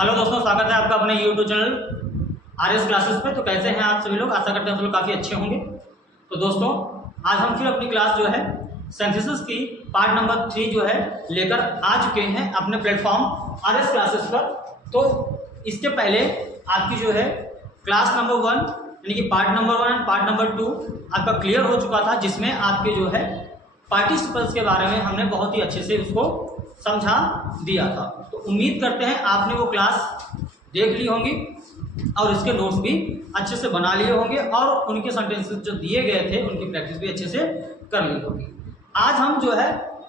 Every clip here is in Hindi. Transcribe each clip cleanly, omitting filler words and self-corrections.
हेलो दोस्तों, स्वागत है आपका अपने यूट्यूब चैनल आरएस क्लासेस पे। तो कैसे हैं आप सभी लोग? आशा करते हैं सब लोग काफ़ी अच्छे होंगे। तो दोस्तों, आज हम फिर अपनी क्लास जो है सिंथेसिस की पार्ट नंबर 3 जो है लेकर आ चुके हैं अपने प्लेटफॉर्म आरएस क्लासेस पर। तो इसके पहले आपकी जो है क्लास नंबर 1 यानी कि पार्ट नंबर 1 पार्ट नंबर 2 आपका क्लियर हो चुका था, जिसमें आपके जो है पार्टिसिपल्स के बारे में हमने बहुत ही अच्छे से उसको समझा दिया था। तो उम्मीद करते हैं आपने वो क्लास देख ली होंगी और इसके नोट्स भी अच्छे से बना लिए होंगे और उनके सेंटेंसेस जो दिए गए थे उनकी प्रैक्टिस भी अच्छे से कर ली होगी। आज हम जो है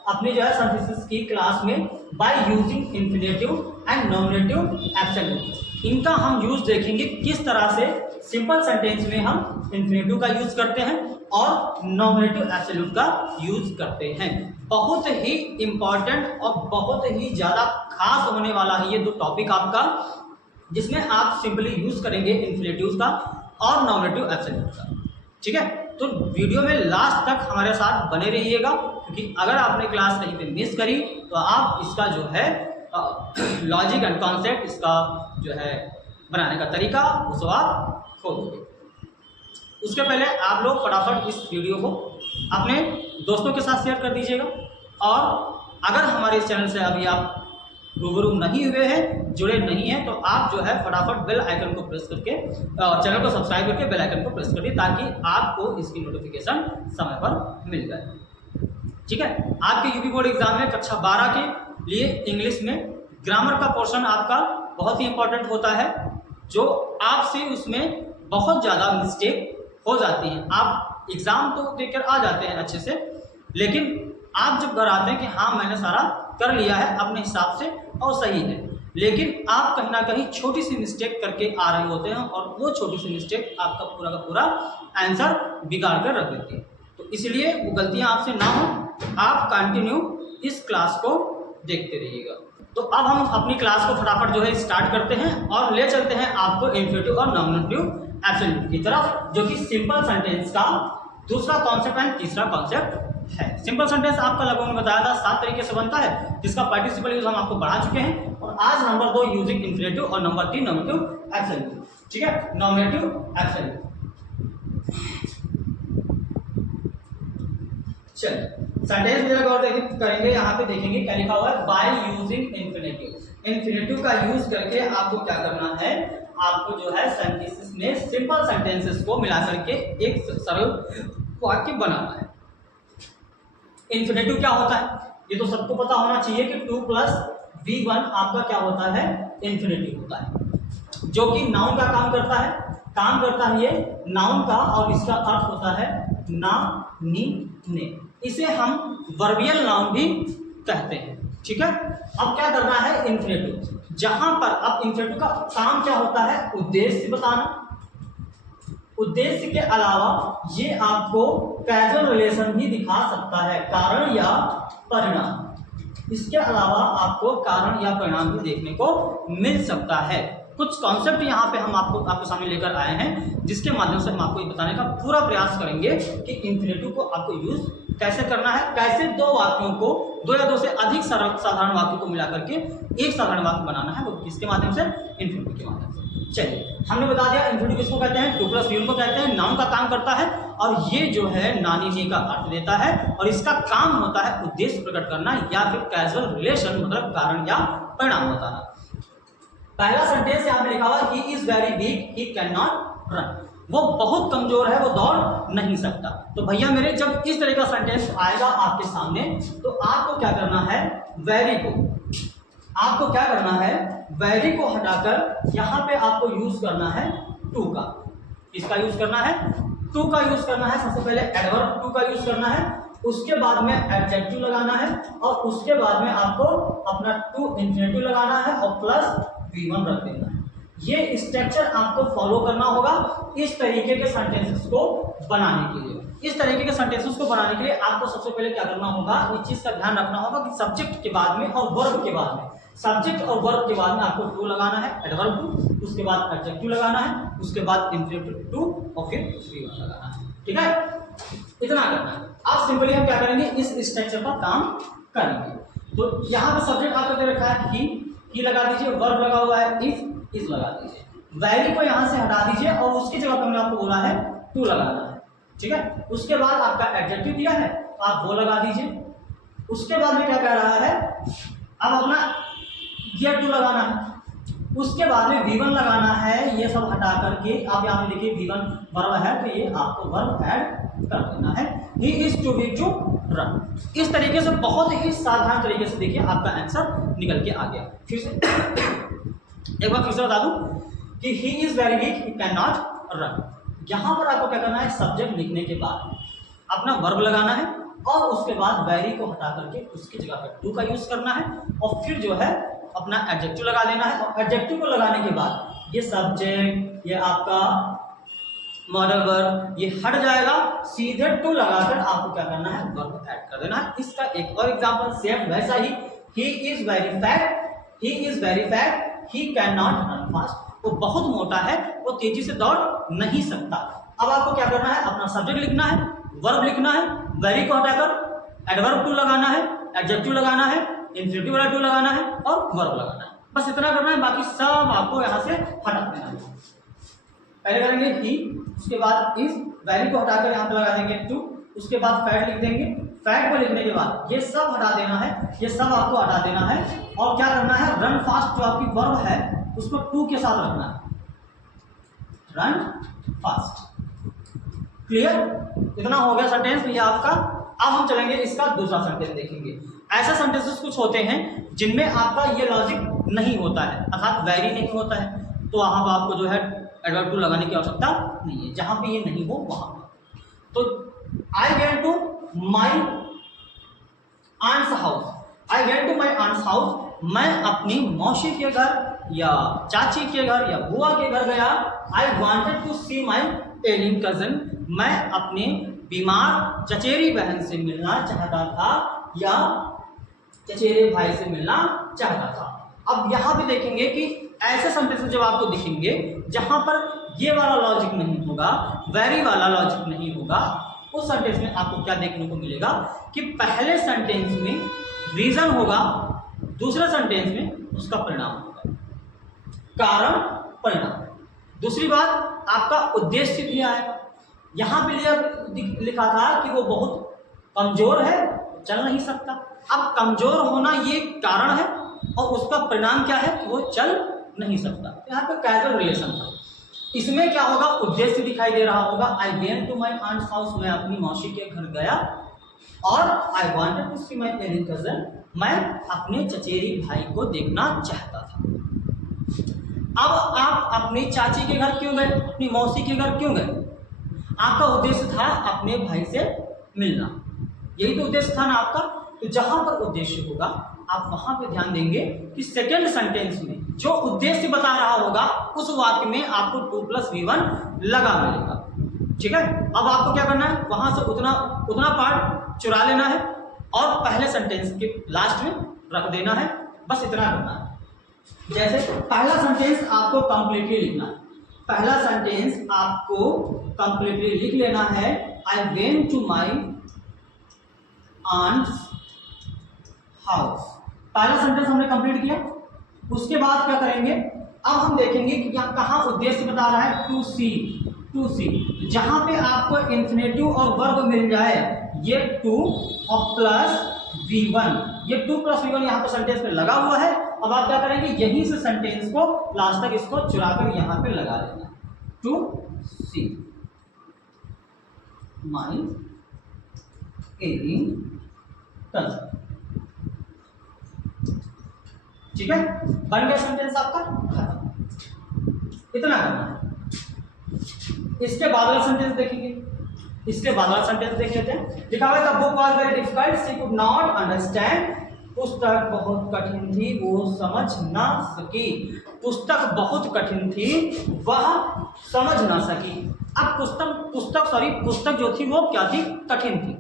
अपनी जो है सेंटेंसेस की क्लास में by using infinitive and nominative absolute, इनका हम यूज देखेंगे। किस तरह से सिंपल सेंटेंस में हम इंफिनेटिव का यूज करते हैं और नॉमिनेटिव एब्सोल्यूट का यूज करते हैं। बहुत ही इंपॉर्टेंट और बहुत ही ज़्यादा खास होने वाला है ये दो टॉपिक आपका, जिसमें आप सिंपली यूज करेंगे इंफिनेटिव का और नॉमिनेटिव एब्सोल्यूट का। ठीक है, तो वीडियो में लास्ट तक हमारे साथ बने रहिएगा, क्योंकि अगर आपने क्लास कहीं पे मिस करी तो आप इसका जो है लॉजिक एंड कॉन्सेप्ट, इसका जो है बनाने का तरीका, उसको आप खो दोगे। उसके पहले आप लोग फटाफट इस वीडियो को अपने दोस्तों के साथ शेयर कर दीजिएगा, और अगर हमारे इस चैनल से अभी आप रूबरू नहीं हुए हैं, जुड़े नहीं हैं, तो आप जो है फटाफट बेल आइकन को प्रेस करके चैनल को सब्सक्राइब करके बेल आइकन को प्रेस करिए, ताकि आपको इसकी नोटिफिकेशन समय पर मिल जाए। ठीक है, आपके यूपी बोर्ड एग्जाम में कक्षा 12 के लिए इंग्लिश में ग्रामर का पोर्शन आपका बहुत ही इंपॉर्टेंट होता है, जो आपसे उसमें बहुत ज़्यादा मिस्टेक हो जाती हैं। आप एग्ज़ाम तो देकर आ जाते हैं अच्छे से, लेकिन आप जब घर आते हैं कि हाँ मैंने सारा कर लिया है अपने हिसाब से और सही है, लेकिन आप कहीं ना कहीं छोटी सी मिस्टेक करके आ रहे होते हैं और वो छोटी सी मिस्टेक आपका पूरा का पूरा आंसर बिगाड़ कर रख देती है। तो इसलिए वो गलतियाँ आपसे ना हो, आप कंटिन्यू इस क्लास को देखते रहिएगा। तो अब हम अपनी क्लास को फटाफट जो है स्टार्ट करते हैं और ले चलते हैं आपको इंफिनेटिव और नॉमिनेटिव एब्सोल्यूट की तरफ, जो कि सिंपल सेंटेंस का दूसरा कॉन्सेप्ट एंड तीसरा कॉन्सेप्ट है। सिंपल सेंटेंस आपका लगभग में बताया था 7 तरीके से बनता है, जिसका पार्टिसिपल यूज हम आपको बढ़ा चुके हैं, और आज नंबर 2 यूजिंग इंफिनेटिव और नंबर 3 नॉमिनेटिव एब्सोल्यूट। ठीक है, नॉमिनेटिव एब्सोल्यूट। चलिए सेंटेंस में गौर करेंगे, यहाँ पे देखेंगे क्या लिखा हुआ है, बाय यूजिंग इंफिनेटिव। इंफिनेटिव का यूज करके आपको क्या करना है, आपको जो है सेंटेंसेस में सिंपल सेंटेंसेस को मिला करके एक सरल वाक्य बनाना है। इंफिनेटिव क्या होता है ये तो सबको पता होना चाहिए कि 2 + v1 आपका क्या होता है, इंफिनेटिव होता है, जो कि नाउन का काम करता है ये नाउन का, और इसका अर्थ होता है ना, नी, ने। इसे हम वर्बियल नाउन भी कहते हैं। ठीक है, अब क्या करना है, इंफिनेटिव जहां पर अब इंफिनेटिव का काम क्या होता है, उद्देश्य बताना। उद्देश्य के अलावा ये आपको कैजुअल रिलेशन भी दिखा सकता है, कारण या परिणाम। इसके अलावा आपको कारण या परिणाम भी देखने को मिल सकता है। कुछ कॉन्सेप्ट यहाँ पे हम आपके सामने लेकर आए हैं, जिसके माध्यम से हम आपको ये बताने का पूरा प्रयास करेंगे कि इंफिनेटिव को आपको यूज कैसे करना है, कैसे दो वाक्यों को, 2 या 2 से अधिक साधारण वाक्यों को मिला करके एक साधारण वाक्य बनाना है, वो किसके माध्यम से, इंफिनेटिव के माध्यम से। चलिए, हमने बता दिया इंफिनेटिव किसको कहते हैं, 2 + v1 को कहते हैं, नाउन का काम करता है, और ये जो है नानी ने का अर्थ देता है, और इसका काम होता है उद्देश्य प्रकट करना या फिर कैजुअल रिलेशन, मतलब कारण या परिणाम बताना। पहला सेंटेंस यहाँ पे लिखा हुआ, he is very weak, he can not run. वो बहुत कमजोर है, वो दौड़ नहीं सकता। तो भैया मेरे, जब इस तरह का सेंटेंस आएगा आपके सामने, तो आपको क्या करना है, वेरी को हटाकर यहाँ पे आपको यूज करना है टू का। इसका यूज करना है, टू का यूज करना है। सबसे पहले एडवर्ब टू का यूज करना है, उसके बाद में एडजेक्टिव लगाना है, और उसके बाद में आपको अपना टू इंफिनेटिव लगाना है और प्लस v1 रख देना है। ये स्ट्रक्चर आपको फॉलो करना होगा इस तरीके के सेंटेंसेस को बनाने के लिए। इस तरीके के सेंटेंसेस को बनाने के लिए आपको सबसे पहले क्या करना होगा, इस चीज का ध्यान रखना होगा कि सब्जेक्ट के बाद में और वर्ब के बाद में, सब्जेक्ट और वर्ब के बाद में आपको टू लगाना है, एडवर्ब टू, उसके बाद एडजेक्टिव लगाना है, उसके बाद इंफिनेटिव टू, और फिर v1 लगाना है। ठीक है, इतना करना है। आप सिंपली हम क्या करेंगे, इस स्ट्रक्चर पर काम करेंगे। तो यहाँ पे सब्जेक्ट आपका दे रखा है ही, ही लगा दीजिए, वर्ब लगा हुआ है इज लगा दीजिए, वेरी को यहाँ से हटा दीजिए और उसकी जगह पर मैंने आपको बोला है टू लगाना है, ठीक है। उसके बाद आपका एडजेक्टिव दिया है तो आप वो लगा दीजिए। उसके बाद में क्या कह रहा है, अब अपना ये टू लगाना है, उसके बाद में V1 लगाना है। ये सब हटा करके आप यहाँ पे देखिए V1 वर्ब है तो ये आपको वर्ब ऐड कर देना है। He is to be to run. इस तरीके से बहुत ही साधारण तरीके से देखिए आपका आंसर निकल के आ गया। फिर से एक बार फिर से बता दूं कि he is very weak, he can not run. यहाँ पर आपको क्या करना है, सब्जेक्ट लिखने के बाद अपना वर्ब लगाना है और उसके बाद वेरी को हटा करके उसकी जगह पर टू का यूज करना है और फिर जो है अपना एडजेक्टिव लगा देना है। और एडजेक्टिव को लगाने के बाद ये सब्जेक्ट, ये आपका मॉडल वर्ब, ये हट जाएगा, सीधे टू लगाकर आपको क्या करना है, वर्ब ऐड कर देना है। इसका एक और एग्जांपल सेम वैसा he is very fat, he is very fat, he can not run fast. वो बहुत मोटा है, वो तेजी से दौड़ नहीं सकता। अब आपको क्या करना है, अपना सब्जेक्ट लिखना है, वर्ब लिखना है, वेरी को हटाकर एडवर्ब टू लगाना है, एडजेक्टिव लगाना है, इंफिनिटिव वाला टू लगाना है और वर्ब लगाना है। बस इतना करना है, बाकी सब आपको यहाँ से हटा देना है। पहले करेंगे ही, उसके बाद इज, वेरी को हटाकर यहाँ पे लगा देंगे टू, उसके बाद फैट लिख देंगे। फैट को लिखने के बाद ये सब हटा देना है, ये सब आपको हटा देना है और क्या करना है, रन फास्ट जो आपकी वर्ब है उसको टू के साथ रखना है, रन फास्ट। क्लियर? इतना हो गया सेंटेंस ये आपका। अब हम चलेंगे इसका दूसरा सेंटेंस देखेंगे। ऐसे सेंटेंसेस कुछ होते हैं जिनमें आपका ये लॉजिक नहीं होता है, अर्थात वेरी नहीं होता है, तो वहां पर आपको जो है एडवर्ब टू लगाने की आवश्यकता नहीं है। जहां पे ये नहीं हो वहां पर, तो I went to my aunt's house, I went to my aunt's house, मैं अपनी मौसी के घर या चाची के घर या बुआ के घर गया। I wanted to see my ailing cousin, मैं अपने बीमार चचेरी बहन से मिलना चाहता था या चचेरे भाई से मिलना चाहता था। अब यहाँ पे देखेंगे कि ऐसे सेंटेंस जब आपको दिखेंगे जहां पर ये वाला लॉजिक नहीं होगा, वेरी वाला लॉजिक नहीं होगा, उस सेंटेंस में आपको क्या देखने को मिलेगा कि पहले सेंटेंस में रीजन होगा, दूसरे सेंटेंस में उसका परिणाम होगा, कारण परिणाम। दूसरी बात, आपका उद्देश्य भी आएगा। यहाँ पे लिखा था कि वो बहुत कमजोर है, चल नहीं सकता। अब कमजोर होना ये कारण है और उसका परिणाम क्या है कि वो चल नहीं सकता। यहाँ पे कैजुअल रिलेशन था। इसमें क्या होगा, उद्देश्य दिखाई दे रहा होगा, I went to my aunt's house, मैं अपनी मौसी के घर गया, और I wanted to see my ailing cousin, मैं अपने चचेरी भाई को देखना चाहता था। अब आप अपनी चाची के घर क्यों गए, अपनी मौसी के घर क्यों गए? आपका उद्देश्य था अपने भाई से मिलना, यही तो उद्देश्य था ना आपका। तो जहां पर उद्देश्य होगा आप वहां पे ध्यान देंगे कि सेकेंड सेंटेंस में जो उद्देश्य बता रहा होगा उस वाक्य में आपको 2+V1 लगा मिलेगा, ठीक है। अब आपको क्या करना है, वहां से उतना पार्ट चुरा लेना है और पहले सेंटेंस के लास्ट में रख देना है, बस इतना करना है। जैसे पहला सेंटेंस आपको कंप्लीटली लिखना है, पहला सेंटेंस आपको कंप्लीटली लिख लेना है, I went to my aunt's house. पहला सेंटेंस हमने कंप्लीट किया। उसके बाद क्या करेंगे, अब हम देखेंगे कि यहाँ कहाँ उद्देश्य बता रहा है, टू सी। जहां पे आपको इंफिनिटिव और वर्ब मिल जाए, ये टू और +V1, ये 2+V1 यहाँ पे सेंटेंस में लगा हुआ है। अब आप क्या करेंगे, यहीं से सेंटेंस को लास्ट तक इसको चुराकर यहाँ पे लगा देना, to see my ailing cousin, ठीक है। बन गया सेंटेंस आपका खत्म। इतना करना है। इसके बाद वाला सेंटेंस देखेंगे, इसके बाद वाला सेंटेंस देख लेते हैं। लिखा हुआ है the book was very difficult, she could not understand, पुस्तक बहुत कठिन थी, वो समझ ना सकी। पुस्तक बहुत कठिन थी, वह समझ ना सकी। अब पुस्तक जो थी वो क्या थी, कठिन थी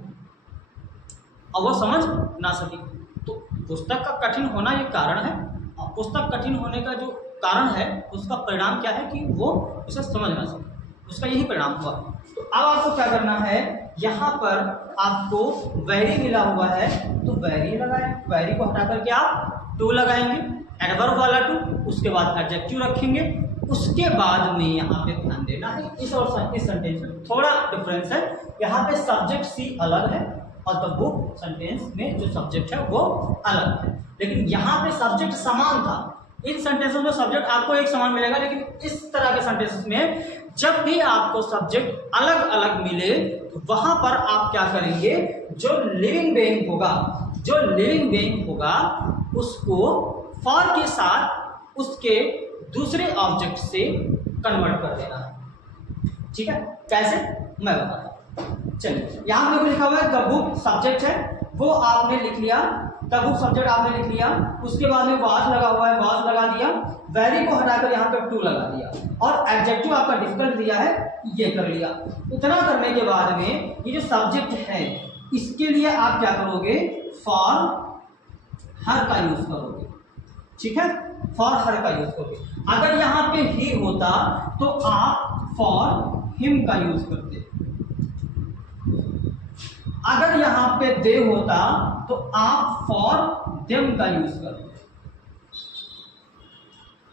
और वो समझ ना सकी। तो पुस्तक का कठिन होना ये कारण है, और पुस्तक कठिन होने का जो कारण है उसका परिणाम क्या है कि वो उसे समझ ना सके, उसका यही परिणाम हुआ। तो अब आपको क्या करना है, यहाँ पर आपको वेरी मिला हुआ है तो वेरी लगाएं, वेरी को हटा करके आप टू लगाएंगे, एडवर्ब वाला टू, उसके बाद एडजेक्टिव रखेंगे, उसके बाद में यहाँ पे ध्यान देना है इस और इस सेंटेंस में थोड़ा डिफरेंस है। यहाँ पे सब्जेक्ट सी अलग है और द बुक सेंटेंस में जो सब्जेक्ट है वो अलग है, लेकिन यहाँ पे सब्जेक्ट समान था। इन सेंटेंसों में सब्जेक्ट आपको एक समान मिलेगा, लेकिन इस तरह के सेंटेंसेस में जब भी आपको सब्जेक्ट अलग अलग मिले तो वहां पर आप क्या करेंगे, जो लिविंग बीइंग होगा उसको फॉर के साथ उसके दूसरे ऑब्जेक्ट से कन्वर्ट कर देना है। ठीक है, कैसे मैं बताता हूं। चलिए यहां पे लिखा हुआ है द बुक सब्जेक्ट है, वो आपने लिख लिया, द बुक सब्जेक्ट आपने लिख लिया, उसके बाद में वाज लगा हुआ है, वाज लगा दिया, वेरी को हटाकर यहाँ पे टू लगा दिया, और एडजेक्टिव आपका डिफिकल्ट दिया है ये कर लिया। इतना करने के बाद में ये जो सब्जेक्ट है इसके लिए आप क्या करोगे, फॉर हर का यूज करोगे। ठीक है, फॉर हर का यूज करोगे। अगर यहाँ पे ही होता तो आप फॉर हिम का यूज करते, अगर यहाँ पे दे होता तो आप फॉर देम का यूज करते,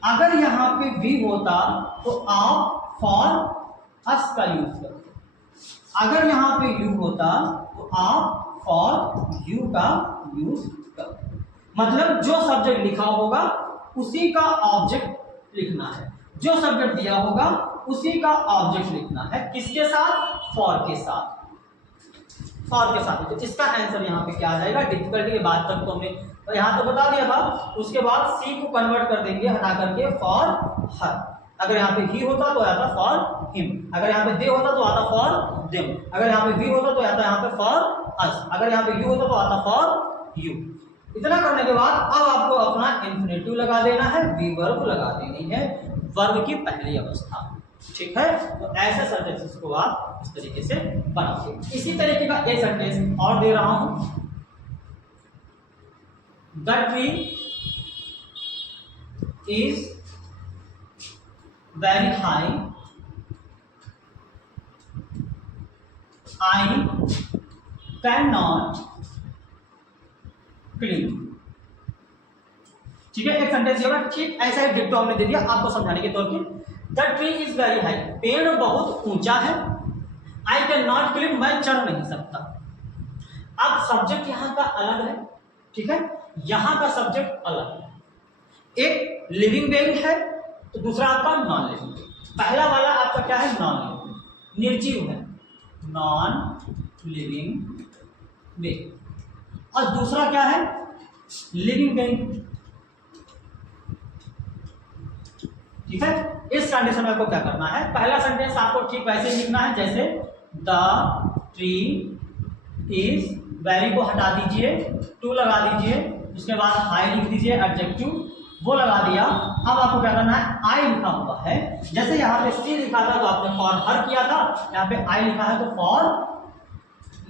अगर यहाँ पे वी होता तो आप फॉर अस का यूज करते, अगर यहाँ पे यू होता तो आप फॉर यू का यूज करते। मतलब जो सब्जेक्ट लिखा होगा उसी का ऑब्जेक्ट लिखना है, जो सब्जेक्ट दिया होगा उसी का ऑब्जेक्ट लिखना है, किसके साथ, फॉर के साथ, फॉर के साथ। तो इसका आंसर यहाँ पे क्या आ जाएगा, डिफिकल्टी के बाद तक तो हमने यहाँ तो बता दिया था, उसके बाद सी को कन्वर्ट कर देंगे हटा करके फॉर हर। अगर यहाँ पे ही होता तो आता फॉर हिम, अगर यहाँ पे दे होता तो आता फॉर देम, अगर यहाँ पे वी होता तो आता यहाँ पे फॉर अस, अगर यहाँ पे यू होता तो आता फॉर यू। इतना करने के बाद अब आपको अपना इन्फिनेटिव लगा देना है, वी वर्ब लगा देनी है, वर्ब की पहली अवस्था। ठीक है, तो ऐसे सेंटेंसेस को आप इस तरीके से बनाओगे। इसी तरीके का एक सेंटेंस और दे रहा हूं, the tree is very high, I can not clean. ठीक है, एक सेंटेंस होगा, ठीक ऐसा ही डिक्टो हमने दे दिया आपको समझाने के तौर पे। The tree is very high, पेड़ बहुत ऊंचा है, आई कैन नॉट क्लिम, मैं चढ़ नहीं सकता। अब सब्जेक्ट यहां का अलग है, ठीक है, यहां का सब्जेक्ट अलग है, एक लिविंग बीइंग है तो दूसरा आपका नॉन लिविंग। पहला वाला आपका क्या है, नॉन लिविंग, निर्जीव है, नॉन लिविंग बीइंग, और दूसरा क्या है, लिविंग बीइंग। ठीक है, इस कंडीशन में आपको क्या करना है, पहला सेंटेंस आपको ठीक वैसे ही लिखना है जैसे द ट्री इज, वेरी को हटा दीजिए, टू लगा दीजिए, उसके बाद हाई लिख दीजिए, एडजेक्टिव वो लगा दिया। अब आपको क्या करना है, आई लिखा हुआ है, जैसे यहाँ पे सी लिखा था तो आपने फॉर हर किया था, यहाँ पे आई लिखा है तो फॉर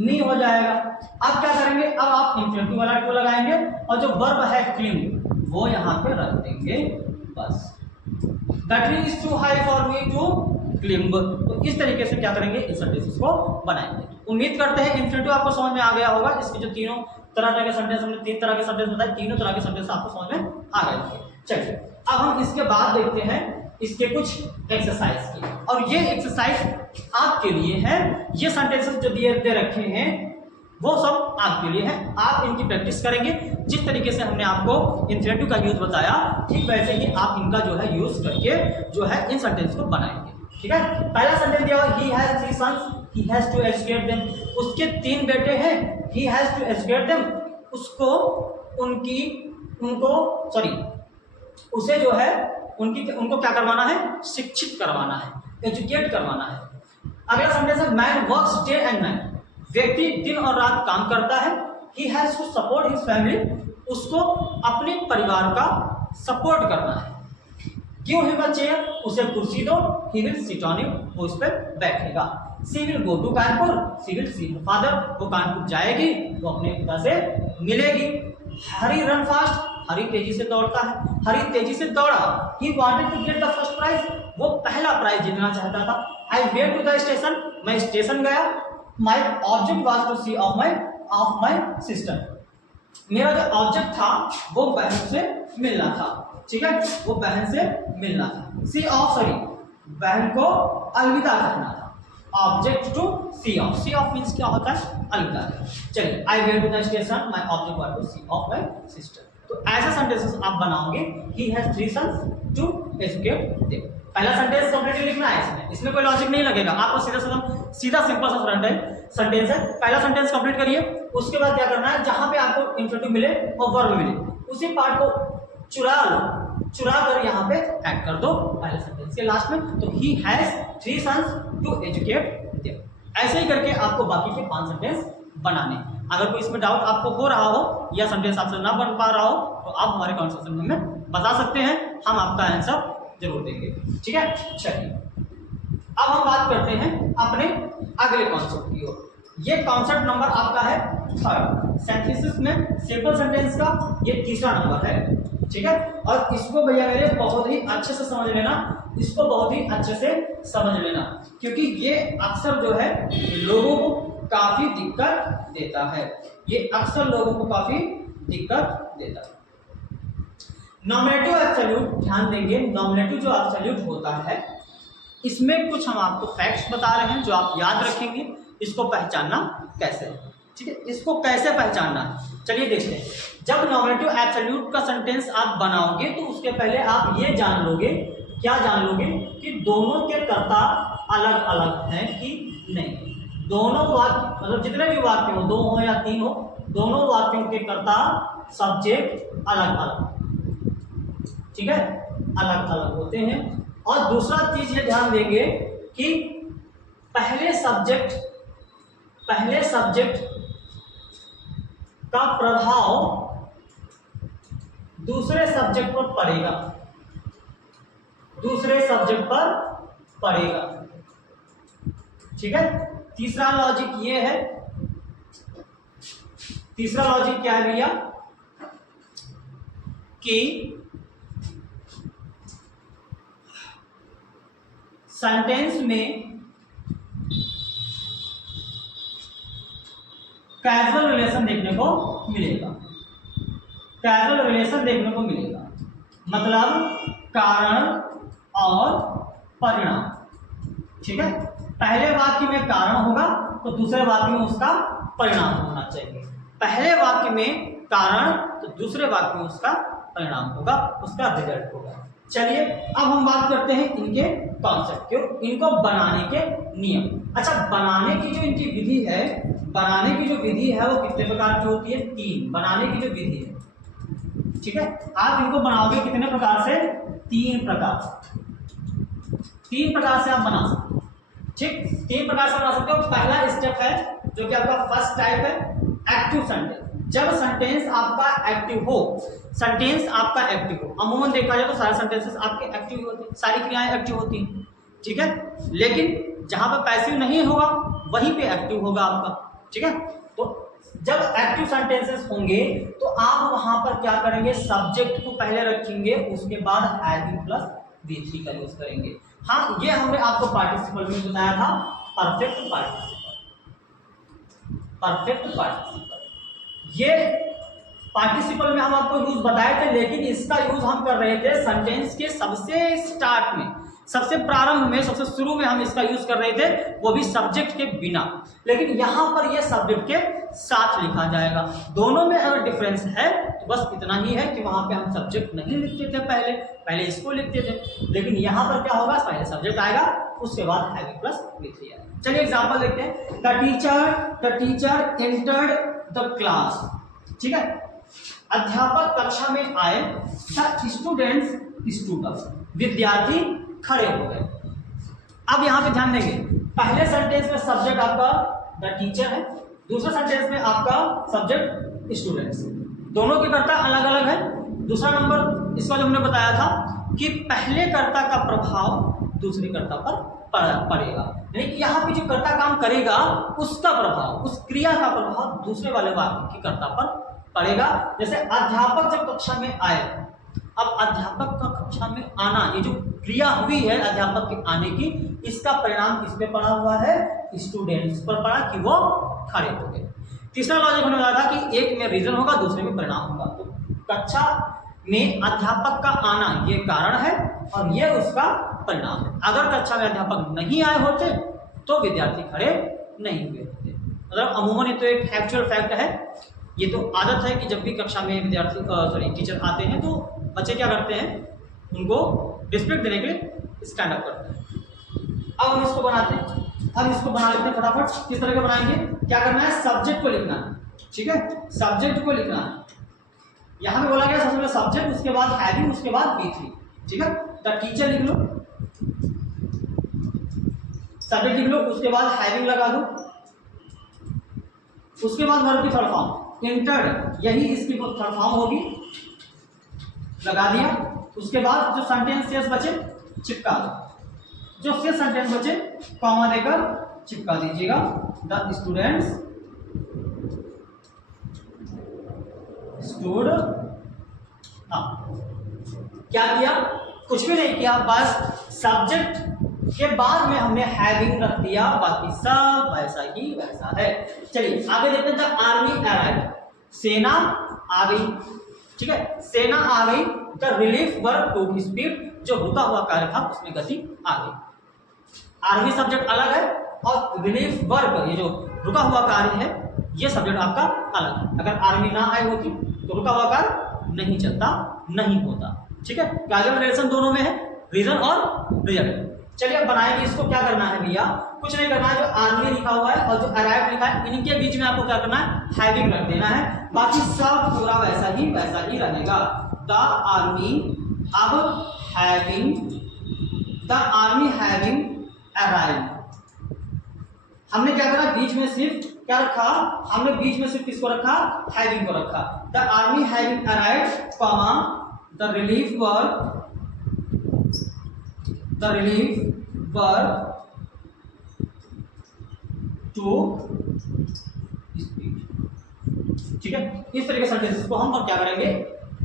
मी हो जाएगा। अब क्या करेंगे, अब आप इन्फिनेटिव वाला टू लगाएंगे और जो वर्ब है क्लिंग वो यहाँ पे रख देंगे, बस। The tree is too high for me to climb. तो इस तरीके से क्या करेंगे, इस सेंटेंसेस को बनाएंगे। उम्मीद करते हैं इन्फिनेटिव आपको समझ में आ गया होगा। इसके जो तीनों तरह के सेंटेंस हमने, तीन तरह के सेंटेंस बताए, तीनों तरह के सेंटेंस आपको समझ में आ गए होंगे। चलिए अब हम इसके बाद देखते हैं इसके कुछ एक्सरसाइज की, और ये एक्सरसाइज आपके लिए है। ये सेंटेंसेस जो दिए दे रखे हैं वो सब आपके लिए है, आप इनकी प्रैक्टिस करेंगे। जिस तरीके से हमने आपको इन्फिनेटिव का यूज बताया ठीक वैसे ही आप इनका जो है यूज करके जो है इन सेंटेंस को बनाएंगे। ठीक है, पहला सेंटेंस दिया हुआ, he has three sons, he has to educate them. उसके तीन बेटे हैं, he has to educate them, उसको उसे जो है उनको क्या करवाना है, शिक्षित करवाना है, एजुकेट करवाना है। अगला सेंटेंस है, man works day and night, व्यक्ति दिन और रात काम करता है। He has to support his family, उसको अपने परिवार का सपोर्ट करना है। गिव हिम अ चेयर, उसे कुर्सी दो, he will sit on it, वो उस पर बैठेगा। She will go to Kanpur, she will see her father, वो कानपुर जाएगी, वो अपने पिता से मिलेगी। हरी रन फास्ट, हरी तेजी से दौड़ता है, हरी तेजी से दौड़ा। He wanted to get the first prize, वो पहला प्राइज जीतना चाहता था। I went to the station, मैं स्टेशन गया। My object was to see off my sister, मेरा जो ऑब्जेक्ट था वो बहन से मिलना था, ठीक है, वो बहन से मिलना था। सी ऑफ, सॉरी, बहन को अलविदा कहना था। Object to see off, see off means क्या होता है, अलविदा। चलिए, I went to the station, my object was to see off my sister. तो ऐसे सेंटेंसेस आप बनाओगे, he has 3 sons to educate them. पहला सेंटेंस कंप्लीटली लिखना है, इसमें कोई लॉजिक नहीं लगेगा, आपको सीधा सिंपल सा फ्रंट एंड सेंटेंस है। पहला सेंटेंस कंप्लीट करिए, उसके बाद क्या करना है, जहां पे आपको इंफिनिटिव मिले और वर्ब मिले उसी पार्ट को चुरा लो, चुरा कर यहाँ पे ऐड कर दो पहले सेंटेंस के लास्ट में। तो he has 3 sons to educate them. ऐसे ही करके आपको बाकी के 5 सेंटेंस बनाने। अगर कोई इसमें डाउट आपको हो रहा हो या सेंटेंस आपसे ना बन पा रहा हो तो आप हमारे कमेंट सेक्शन में हमें बता सकते हैं, हम आपका आंसर जरूर देंगे, ठीक है। चलिए, अब हम बात करते हैं अपने अगले कॉन्सेप्ट की ओर। ये कॉन्सेप्ट नंबर आपका है 3rd। सिंथेसिस में सिंपल सेंटेंस का ये तीसरा नंबर है, ठीक है। और इसको भैया मेरे बहुत ही अच्छे से समझ लेना, इसको बहुत ही अच्छे से समझ लेना, क्योंकि ये अक्सर जो है लोगों को काफी दिक्कत देता है, ये अक्सर लोगों को काफी दिक्कत देता है। नॉमिनेटिव एब्सोल्यूट, ध्यान देंगे, नॉमिनेटिव जो एब्सोल्यूट होता है इसमें कुछ हम आपको फैक्ट्स बता रहे हैं जो आप याद रखेंगे, इसको पहचानना कैसे है, ठीक है, इसको कैसे पहचानना है। चलिए देखते हैं। जब नॉमिनेटिव एब्सोल्यूट का सेंटेंस आप बनाओगे तो उसके पहले आप ये जान लोगे, क्या जान लोगे, कि दोनों के कर्ता अलग अलग हैं कि नहीं। दोनों वाक्य, मतलब जितने भी वाक्य हो, 2 हो या 3 हो, दोनों वाक्यों के कर्ता सब्जेक्ट अलग अलग, ठीक है, अलग अलग होते हैं। और दूसरा चीज ये ध्यान देंगे कि पहले सब्जेक्ट का प्रभाव दूसरे सब्जेक्ट पर पड़ेगा, दूसरे सब्जेक्ट पर पड़ेगा, ठीक है। तीसरा लॉजिक ये है, तीसरा लॉजिक क्या है भैया, कि सेंटेंस में कैजुअल रिलेशन देखने को मिलेगा, कैजुअल रिलेशन देखने को मिलेगा, मतलब कारण और परिणाम, ठीक है। पहले वाक्य में कारण होगा तो दूसरे वाक्य में उसका परिणाम होना चाहिए, पहले वाक्य में कारण तो दूसरे वाक्य में उसका परिणाम होगा, उसका रिजल्ट होगा। चलिए, अब हम बात करते हैं इनके कॉन्सेप्ट क्यों, इनको बनाने के नियम। अच्छा, बनाने की जो इनकी विधि है, बनाने की जो विधि है वो कितने प्रकार की होती है, 3 बनाने की जो विधि है, ठीक है। आप इनको बनाओगे कितने प्रकार से, 3 प्रकार से, 3 प्रकार से आप बना सकते हो, ठीक, 3 प्रकार से बना सकते हो। पहला स्टेप है जो कि आपका फर्स्ट टाइप है, एक्टिव सेंटेंस। जब सेंटेंस आपका एक्टिव हो, सेंटेंस आपका एक्टिव हो, अमूमन देखा जाए तो सारे सेंटेंसेस आपके एक्टिव होते हैं, सारी क्रियाएं एक्टिव होती हैं, ठीक है। लेकिन जहां पर पैसिव नहीं होगा वहीं पे एक्टिव होगा आपका, ठीक है। तो जब एक्टिव सेंटेंसेस होंगे तो आप वहां पर क्या करेंगे, सब्जेक्ट को पहले रखेंगे, उसके बाद हैविंग प्लस V3 का यूज करेंगे। हाँ, ये हमने आपको पार्टिसिपल में बताया था, परफेक्ट पार्टिसिपल, परफेक्ट पार्टिसिपल, ये पार्टिसिपल में हम आपको यूज बताए थे, लेकिन इसका यूज हम कर रहे थे सेंटेंस के सबसे स्टार्ट में, सबसे प्रारंभ में, सबसे शुरू में हम इसका यूज कर रहे थे, वो भी सब्जेक्ट के बिना। लेकिन यहां पर ये सब्जेक्ट के साथ लिखा जाएगा। दोनों में अगर डिफरेंस है तो बस इतना ही है कि वहां पे हम सब्जेक्ट नहीं लिखते थे, पहले इसको लिखते थे, लेकिन यहां पर क्या होगा, पहले सब्जेक्ट आएगा, उसके बाद हैविंग प्लस V3 आएगा। चलिए एग्जांपल देखते हैं। The teacher entered the class, ठीक है, अध्यापक कक्षा में आए, द स्टूडेंट्स स्टूड अप, विद्यार्थी खड़े हो गए। अब यहां पे ध्यान देंगे, पहले सेंटेंस में सब्जेक्ट आपका द टीचर है, दूसरे सेंटेंस में आपका सब्जेक्ट स्टूडेंट्स, दोनों के कर्ता अलग अलग है। दूसरा नंबर इसका जो हमने बताया था कि पहले कर्ता का प्रभाव दूसरे कर्ता पर पड़ेगा, यानी कि यहाँ पे जो कर्ता काम करेगा उसका प्रभाव, उस क्रिया का प्रभाव दूसरे वाले वाक्य के कर्ता पर पड़ेगा। जैसे अध्यापक जब कक्षा में आए, अब अध्यापक का कक्षा में आना, ये जो क्रिया हुई है अध्यापक के आने की, इसका परिणाम किस पे पड़ा हुआ है, स्टूडेंट्स पर पड़ा कि वो खड़े हो गए। तीसरा लॉजिक होने वाला था कि एक में रीजन होगा, दूसरे में परिणाम होगा। तो कक्षा में अध्यापक का आना ये कारण है और ये उसका परिणाम है। अगर कक्षा में अध्यापक नहीं आए होते तो विद्यार्थी खड़े नहीं हुए होते। मतलब अमूमन ये तो एक फैक्चुअल फैक्ट है, ये तो आदत है कि जब भी कक्षा में विद्यार्थी टीचर आते हैं तो बच्चे क्या करते हैं, उनको रिस्पेक्ट देने के लिए स्टैंड अप करते हैं। अब हम इसको बनाते हैं, हम इसको बना लेते हैं फटाफट। किस तरह के बनाएंगे, क्या करना है, सब्जेक्ट को लिखना है, ठीक है, सब्जेक्ट को लिखना है। यहाँ पे बोला गया सबसे पहले सब्जेक्ट, उसके बाद हैविंग, उसके बाद B3, ठीक है। द टीचर लिख लो, सब्जेक्ट लिख लो, उसके बाद हैविंग लगा दो, उसके बाद वर्ब की थर्ड फॉर्म इंटर्ड, यही इसकी थर्ड फॉर्म होगी, लगा दिया। उसके बाद जो सेंटेंस शेष बचे चिपका दो, जो शेष सेंटेंस बचे कॉमा देकर चिपका दीजिएगा। द स्टूडेंट्स स्टूड, हाँ क्या किया, कुछ भी नहीं किया, बस सब्जेक्ट के बाद में हमने हैविंग रख दिया, बाकी सब वैसा ही वैसा है। चलिए आगे देखते हैं। द आर्मी अराइव्ड, सेना आ गई, ठीक है, सेना आ गई। The relief verb to speed, जो रुका हुआ कार्य था उसमें गति आ गई। आर्मी सब्जेक्ट अलग है और रिलीफ वर्ब ये जो रुका हुआ कार्य है ये सब्जेक्ट आपका अलग है। अगर आर्मी ना आई होती तो रुका हुआ कार्य नहीं चलता, नहीं होता, ठीक है। काजल रिलेशन दोनों में है, रीजन और रिजल्ट। चलिए अब बनाएंगे इसको। क्या करना है भैया, कुछ नहीं करना है, जो आर्मी लिखा हुआ है और जो अराइव लिखा है इनके बीच में आपको क्या करना है, हैविंग रख देना है, बाकी सब पूरा वैसा ही रहेगा। द आर्मी, अब having, the army having arrive, हमने क्या करा, बीच में सिर्फ क्या रखा, हमने बीच में सिर्फ किसको रखा, हैविंग को रखा। The army having arrive, comma the relief verb, the relief verb to speed, ठीक है। इस तरह के सेंटेंसेस को हम और क्या करेंगे,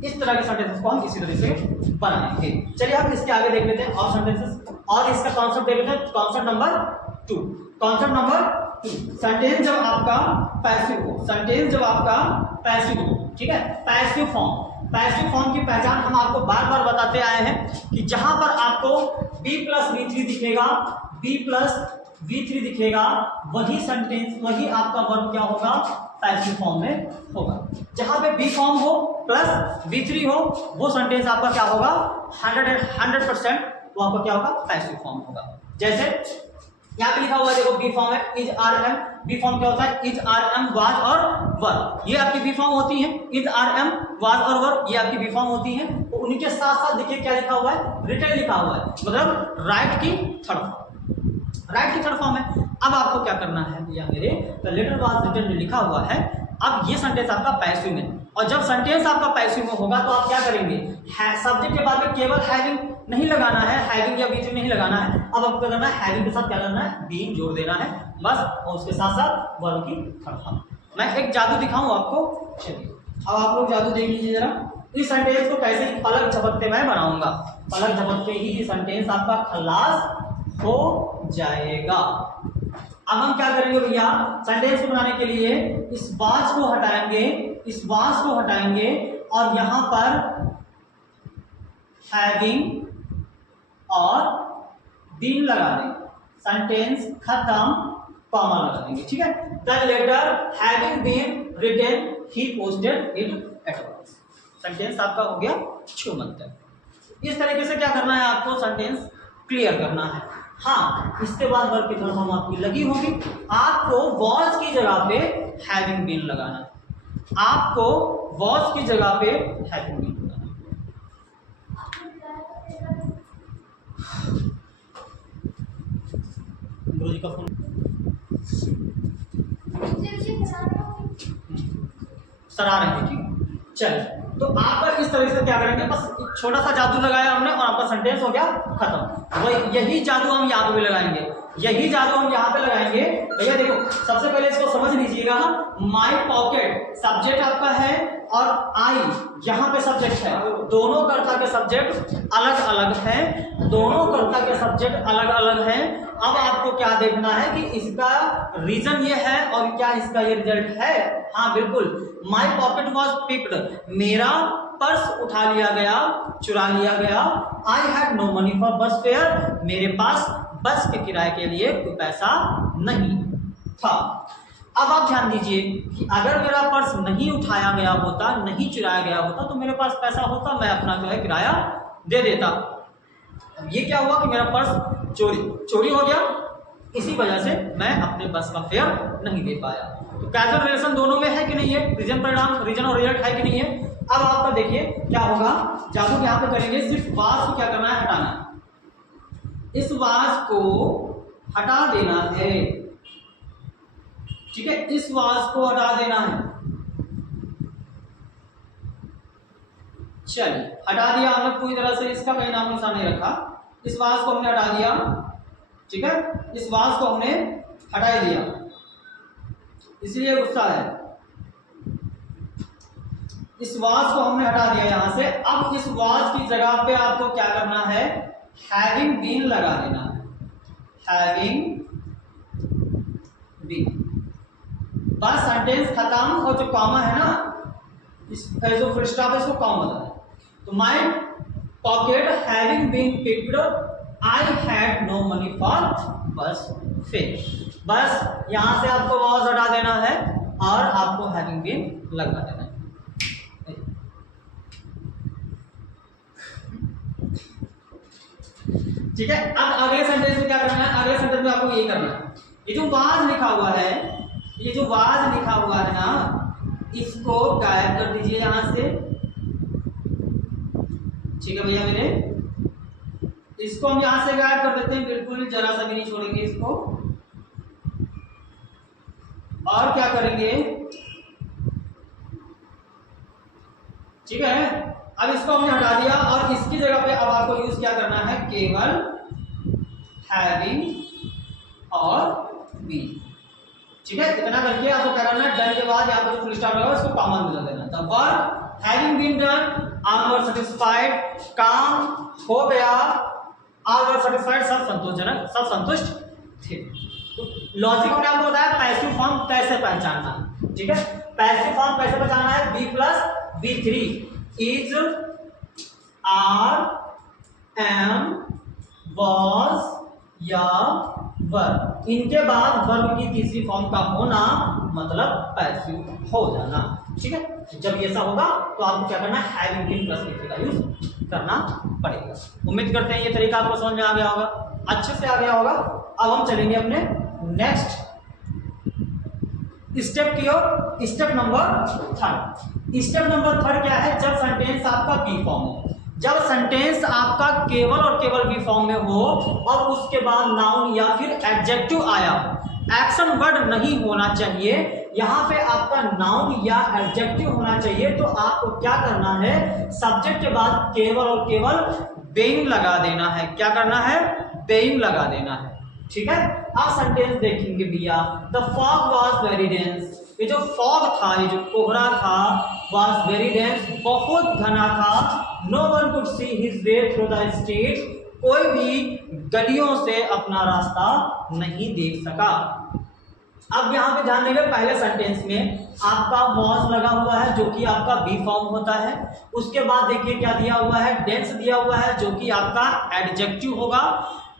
इस तरह के सेंटेंसेस को हम इसी तरह से बनाएंगे। चलिए हम इसके आगे देख लेते हैं और सेंटेंसेस, और इसका कॉन्सेप्ट देख लेते हैं। Concept number 2, concept number 2, sentence जब आपका पैसिव हो, सेंटेंस जब आपका पैसिव हो, ठीक है, पैसिव फॉर्म। पैसिव फॉर्म की पहचान हम आपको बार बार बताते आए हैं कि जहां पर आपको B प्लस V3 दिखेगा, B प्लस V3 दिखेगा, वही सेंटेंस, वही आपका वर्ब क्या होगा, पैसिव फॉर्म में होगा। जहां पे B फॉर्म हो प्लस V3 हो, वो सेंटेंस आपका क्या होगा, 100% वो आपका क्या होगा, पैसिव फॉर्म होगा। जैसे यहाँ पे लिखा हुआ है, देखो बी फॉर्म है, is are am. Be form क्या होता है, इज आर एम वाज और वर, ये आपकी बी फॉर्म होती है। इज आर एम वाज और वर ये आपकी बी फॉर्म होती है। तो उनके साथ साथ देखिए क्या लिखा हुआ है, रिटन लिखा हुआ है, मतलब राइट की थर्ड फॉर्म, राइट की थर्ड फॉर्म है। अब आपको क्या करना है भैया मेरे, द लेटर वाज रिटन लिखा हुआ है। अब ये सेंटेंस आपका पैसिव में, और जब सेंटेंस आपका पैसिव में होगा तो आप क्या करेंगे, सब्जेक्ट के बाद में केवल हैविंग नहीं लगाना है, हैविंग या बीच में नहीं लगाना है। अब आपको क्या करना है, हैविंग के साथ क्या करना है, बीइंग जोड़ देना है बस, और उसके साथ साथ वर्ब की थर्ड फॉर्म। मैं एक जादू दिखाऊं आपको, चलिए अब आप लोग जादू देख लीजिए जरा। इस सेंटेंस को कैसे पलक झपकते मैं बनाऊंगा, पलक झपकते ही ये सेंटेंस आपका खलास हो जाएगा। अब हम क्या करेंगे भैया, सेंटेंस को बनाने के लिए इस वाज को हटाएंगे, इस वाज को हटाएंगे और यहां पर हैविंग और बीन लगा देंगे, सेंटेंस खत्म, कॉमा लगा देंगे, ठीक है। The letter having been written he posted it at once, sentence आपका हो गया छूमंतर। इस तरीके से क्या करना है, आपको सेंटेंस क्लियर करना है। हाँ, इसके बाद वर्ब की थर्ड फॉर्म आपकी लगी होगी। आपको वॉज की जगह पे हैविंग बीन लगाना है, आपको वॉज की जगह पे हैविंग बीन लगाना है। गुरुजी का फोन सर आ रहे हैं, ठीक। चल तो आप पर इस तरह से क्या करेंगे, बस छोटा सा जादू लगाया हमने और आपका सेंटेंस हो गया खत्म। वही यही जादू हम यहाँ पे भी लगाएंगे। यही जादू हम यहाँ पे लगाएंगे। भैया देखो सबसे पहले इसको समझ लीजिएगा, माई पॉकेट सब्जेक्ट आपका है और आई यहाँ पे सब्जेक्ट है, दोनों कर्ता के सब्जेक्ट अलग अलग है, दोनों कर्ता के सब्जेक्ट अलग अलग हैं। अब आपको क्या देखना है कि इसका रीजन ये है और क्या इसका ये रिजल्ट है। हाँ बिल्कुल, माई पॉकेट वॉज पिक्ड, मेरा पर्स उठा लिया गया, चुरा लिया गया। I had no money for bus fare, मेरे पास बस के किराए के लिए कोई पैसा नहीं था। अब आप ध्यान दीजिए कि अगर मेरा पर्स नहीं उठाया गया होता, नहीं चुराया गया होता तो मेरे पास पैसा होता, मैं अपना जो है किराया दे देता। ये क्या हुआ कि मेरा पर्स चोरी हो गया, इसी वजह से मैं अपने बस का फेयर नहीं दे पाया। तो कैजुअल रिलेशन दोनों में है कि नहीं है, रीजन परिणाम, रीजन और रिजल्ट है कि नहीं है। अब आपका देखिए क्या होगा, जादू यहाँ पे करेंगे, सिर्फ वाज को क्या करना है, हटाना है। इस वाज को हटा देना है, ठीक है, इस वाज को हटा देना है। चलिए हटा दिया हमने पूरी तरह से, इसका कहीं नाम निशान नहीं रखा, इस वाज को हमने हटा दिया, ठीक है, इस वाज को हमने हटा ही दिया, इसलिए गुस्सा है। इस वाज को हमने हटा दिया यहां से। अब इस वाज की जगह पे आपको क्या करना है, हैविंग बीन लगा देना है, हैविंग बीन। बस सेंटेंस खत्म, और जो कॉमा है ना, इस जो फुल स्टॉप है इसको कॉमा बताना है। तो my pocket having been picked, I had no money for bus fare. बस यहां से आपको वाज हटा देना है और आपको हैविंग बीन लगा देना है। ठीक है, अब अगले सेंटेंस में क्या करना है, अगले सेंटेंस में आपको ये करना है, ये जो वाज लिखा हुआ है, ये जो वाज लिखा हुआ है ना, इसको गायब कर दीजिए यहां से, ठीक है भैया मेरे, इसको हम यहां से गायब कर देते हैं, बिल्कुल जरा सा भी नहीं छोड़ेंगे इसको। और क्या करेंगे, ठीक है, अब इसको हमने हटा दिया और इसकी जगह पे अब आपको यूज क्या करना है, केवल हैविंग और बीन, ठीक है। इतना करके आपको क्या करना है, डन के बाद यहाँ पर फुल स्टॉप लगा इसको कॉमन मिला देना। The work having been done, all were satisfied, काम हो गया, ऑल वर सेटिस्फाइड, सब संतोषजनक, सब संतुष्ट थे। तो लॉजिक हमने आपको बताया पैसिव फॉर्म कैसे पहचानना, ठीक है। पैसिव फॉर्म कैसे पहचानना है, be plus B3 is, are, am, was या वर्ब, इनके बाद वर्ब की तीसरी फॉर्म का होना मतलब पैसिव हो जाना, ठीक है। जब ऐसा होगा तो आपको क्या करना है, हैविंग बीन प्लस B3 का यूज करना पड़ेगा। उम्मीद करते हैं ये तरीका आपको समझ में आ गया होगा, अच्छे से आ गया होगा। अब हम चलेंगे अपने नेक्स्ट स्टेप की ओर, स्टेप नंबर 3। स्टेप नंबर 3 क्या है, जब सेंटेंस आपका बी फॉर्म हो, जब सेंटेंस आपका केवल और केवल बी फॉर्म में हो और उसके बाद नाउन या फिर एडजेक्टिव आया, एक्शन वर्ड नहीं होना चाहिए, यहाँ पे आपका नाउन या एडजेक्टिव होना चाहिए, तो आपको क्या करना है, सब्जेक्ट के बाद केवल और केवल बेइंग लगा देना है। क्या करना है, बेइंग लगा देना है, ठीक है। आप सेंटेंस देखेंगे भैया, the fog was very dense, ये जो फॉग था, ये जो कोहरा था, वॉज वेरी डेंस, बहुत घना था, no one could see his way through the street, कोई भी गलियों से अपना रास्ता नहीं देख सका। अब यहाँ पे ध्यान देंगे, पहले सेंटेंस में आपका वॉज लगा हुआ है जो कि आपका बी फॉर्म होता है, उसके बाद देखिए क्या दिया हुआ है, डेंस दिया हुआ है जो कि आपका एडजेक्टिव होगा।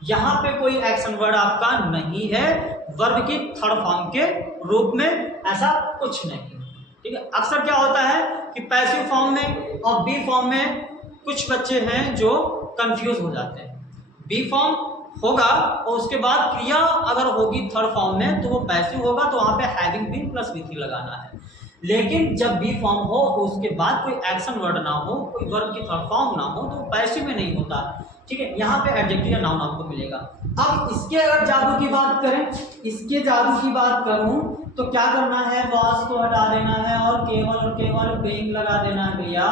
यहाँ पे कोई एक्शन वर्ड आपका नहीं है, वर्ब की थर्ड फॉर्म के रूप में, ऐसा कुछ नहीं, ठीक है। अक्सर क्या होता है कि पैसिव फॉर्म में और बी फॉर्म में कुछ बच्चे हैं जो कंफ्यूज हो जाते हैं। बी फॉर्म होगा और उसके बाद क्रिया अगर होगी थर्ड फॉर्म में तो वो पैसिव होगा, तो वहाँ पे हैविंग बीन प्लस B3 लगाना है। लेकिन जब बी फॉर्म हो उसके बाद कोई एक्शन वर्ड ना हो, कोई वर्ब की थर्ड फॉर्म ना हो, तो पैसिव में नहीं होता, ठीक है। यहाँ पे एडजेक्टिव या नाउन आपको मिलेगा। अब इसके अगर जादू की बात करें, इसके जादू की बात करूं तो क्या करना है, वॉज को हटा देना है और केवल बेइंग लगा देना है भैया,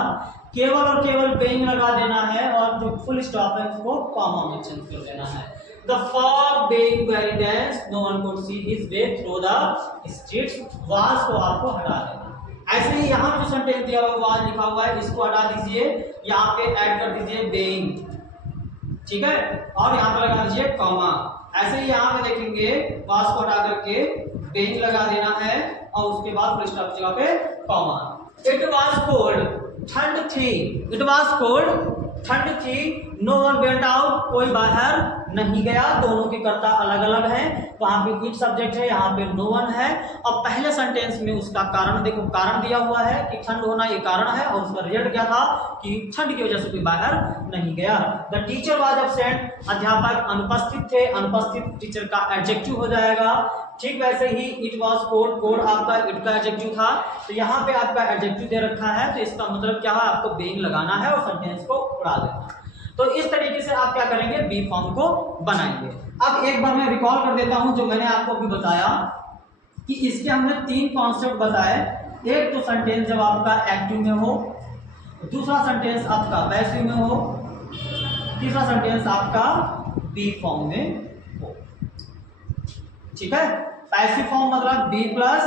केवल और केवल बेइंग लगा देना है और जो फुल स्टॉप है उसको कॉमा में चेंज कर देना है। The fog being very dense, no one could see his way through the streets. Was को आपको हटा देना। ऐसे ही यहाँ जो सेंटेंस दिया हुआ was लिखा हुआ है इसको हटा दीजिए, यहाँ पे ऐड कर दीजिए being, ठीक है, और यहाँ पे लगा दीजिए कॉमा। ऐसे ही यहाँ पे देखेंगे was को हटा करके being लगा देना है और उसके बाद फुल स्टॉप जगह पे कॉमा। It was cold, ठंड थी। It was cold, ठंड थी। नो वन वेंट आउट, कोई बाहर नहीं गया। दोनों के कर्ता अलग अलग हैं, वहां पे इट सब्जेक्ट है, यहाँ पे नो वन है। और पहले सेंटेंस में उसका कारण देखो, कारण दिया हुआ है कि ठंड होना ये कारण है और उसका रिजल्ट क्या था कि ठंड की वजह से कोई बाहर नहीं गया। द टीचर वाज एब्सेंट, अध्यापक अनुपस्थित थे। अनुपस्थित टीचर का एडजेक्टिव हो जाएगा। ठीक वैसे ही इट वाज कोल्ड, कोल्ड आपका इट का एडजेक्टिव था, तो यहाँ पे आपका एडजेक्टिव दे रखा है, तो इसका मतलब क्या है, आपको बीइंग लगाना है और सेंटेंस को उड़ा देना। तो इस तरीके से आप क्या करेंगे, बी फॉर्म को बनाएंगे। अब एक बार मैं रिकॉल कर देता हूं जो मैंने आपको अभी बताया कि इसके हमने 3 कॉन्सेप्ट बताए। एक तो सेंटेंस जब आपका एक्टिव में हो, दूसरा सेंटेंस आपका पैसिव में हो, तीसरा सेंटेंस आपका बी फॉर्म में हो। ठीक है, पैसिव फॉर्म मतलब be plus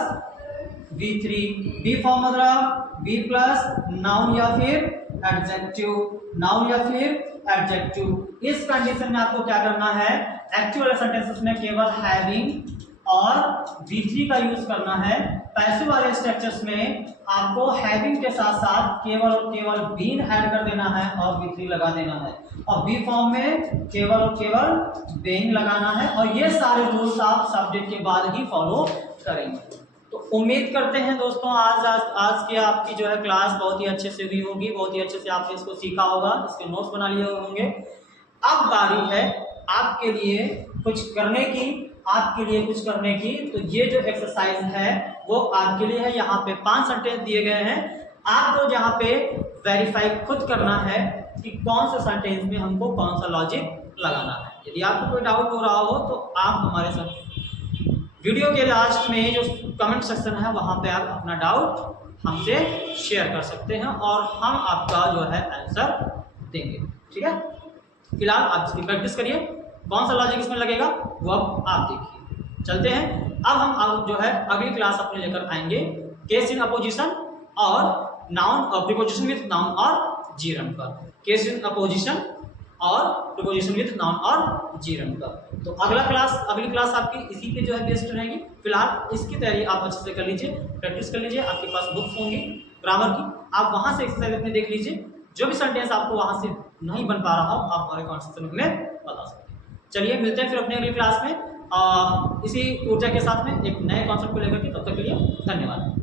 V3, be form मतलब बी प्लस नाउन या फिर एडजेक्टिव, नाउन या फिर एडजेक्टिव। इस कंडीशन में आपको क्या करना है, एक्टिव वाले सेंटेंसेस में केवल हैविंग और V3 का यूज करना है। पैसिव वाले स्ट्रक्चर्स में आपको हैविंग के साथ साथ केवल और केवल बीन ऐड कर देना है और V3 लगा देना है। और बी फॉर्म में केवल और केवल बीन लगाना है। और ये सारे रूल्स आप सब्जेक्ट के बाद ही फॉलो करेंगे। तो उम्मीद करते हैं दोस्तों आज की आपकी जो है क्लास बहुत ही अच्छे से हुई होगी, बहुत ही अच्छे से आपने इसको सीखा होगा, इसके नोट्स बना लिए होंगे। अब बारी है आपके लिए कुछ करने की, तो ये जो एक्सरसाइज है वो आपके लिए है। यहाँ पे 5 सेंटेंस दिए गए हैं, आपको यहाँ पे वेरीफाई खुद करना है कि कौन से सेंटेंस में हमको कौन सा लॉजिक लगाना है। यदि आपको कोई डाउट हो रहा हो तो आप हमारे साथ वीडियो के लास्ट में जो कमेंट सेक्शन है वहाँ पे आप अपना डाउट हमसे शेयर कर सकते हैं और हम आपका जो है आंसर देंगे। ठीक है, फिलहाल आप इसकी प्रैक्टिस करिए, कौन सा लॉजिक इसमें लगेगा वो अब आप देखिए। चलते हैं, अब हम जो है अगली क्लास अपने लेकर आएंगे केस इन अपोजिशन और नाउन और प्रीपोजिशन विथ नाउन और जीरन पर। केस इन अपोजिशन और प्रीपोजिशन विथ नाउन और जीरन पर। तो अगली क्लास आपकी इसी पे जो है बेस्ड रहेगी। फिलहाल इसकी तैयारी आप अच्छे से कर लीजिए, प्रैक्टिस कर लीजिए। आपके पास बुक्स होंगी ग्रामर की, आप वहां से एक्सरसाइज अपने देख लीजिए। जो भी सेंटेंस आपको वहां से नहीं बन पा रहा हो आप हमारे कमेंट सेक्शन में बता सकते हैं। चलिए मिलते हैं फिर अपने अगली क्लास में इसी ऊर्जा के साथ में एक नए कॉन्सेप्ट को लेकर के। तब तक के लिए धन्यवाद।